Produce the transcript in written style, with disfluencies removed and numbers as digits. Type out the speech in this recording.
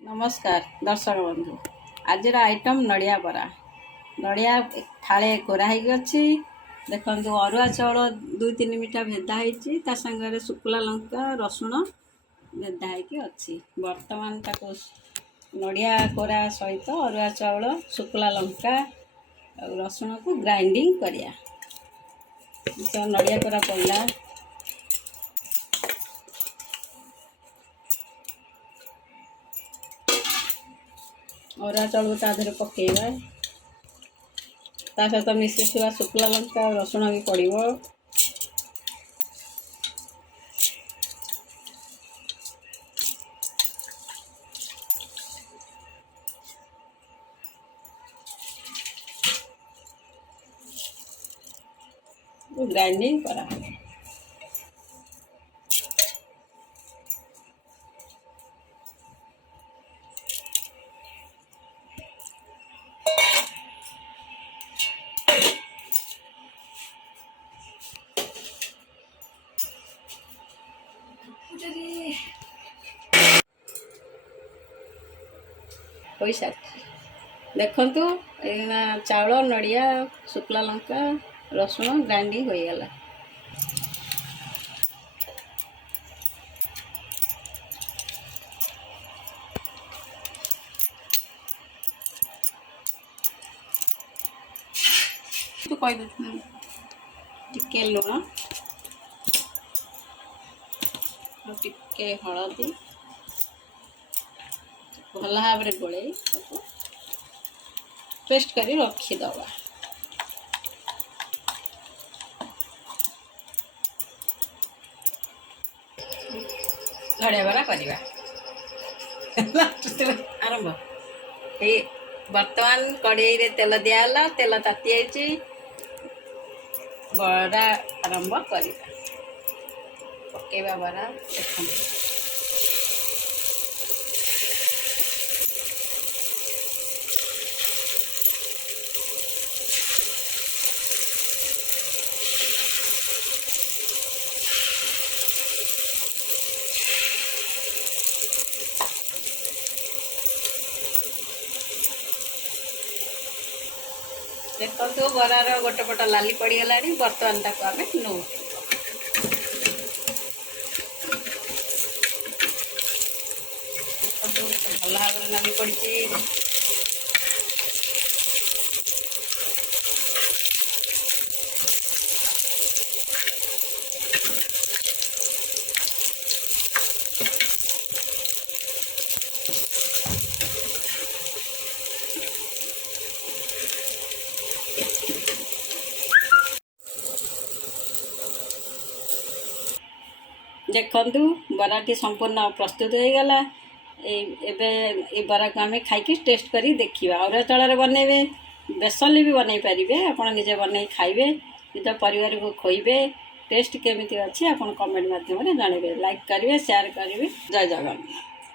नमस्कार दर्शक बंधु। आज आइटम नड़िया बरा। नड़िया थाले कोराही अच्छी देखु अरुआ चाउल 2-3 मिठा भेदा होती सागर शुक्ला लंका रसुण भेदा होती। बर्तमान ताको नड़िया कोरा सहित अरुआ चाउल शुक्ला लंका रसुण को ग्राइंडिंग करिया। तो नड़िया कोरा पड़ा अरुआ चाउल तादेह पकेवा सहित मिश्री शुक्ला लंका रसुण भी पड़ो। ग्राइंडिंग करा पैसा देखु चाउल नड़िया शुक्ला लंका रसुण ग्राइंडिंग हो गला। तो टिके लुण टिके हलदी भल भाव गोले पेस्ट कर रखीदबा। नड़िया बरा करवा आरंभ बर्तमान कड़े तेल दिगला तेल ताती बरा आरंभ करवा पकेवा बरा देख देखो बरार गोटे पट लाली पड़गला। बर्तमान ताको आम नौ भल भाव नाली पड़ी। देखु बराटी संपूर्ण प्रस्तुत हो गला। ए बरा को आम खाई टेस्ट करी देखिए। अरुआ चाउल बनइबे बेसन भी बनई पारे आप निजे बनई खाइबे निज परिवार को खोइबे। टेस्ट केमिति अच्छी आप कमेंट माध्यम जानवे। लाइक करेंगे शेयर करेंगे। जय जगन्नाथ।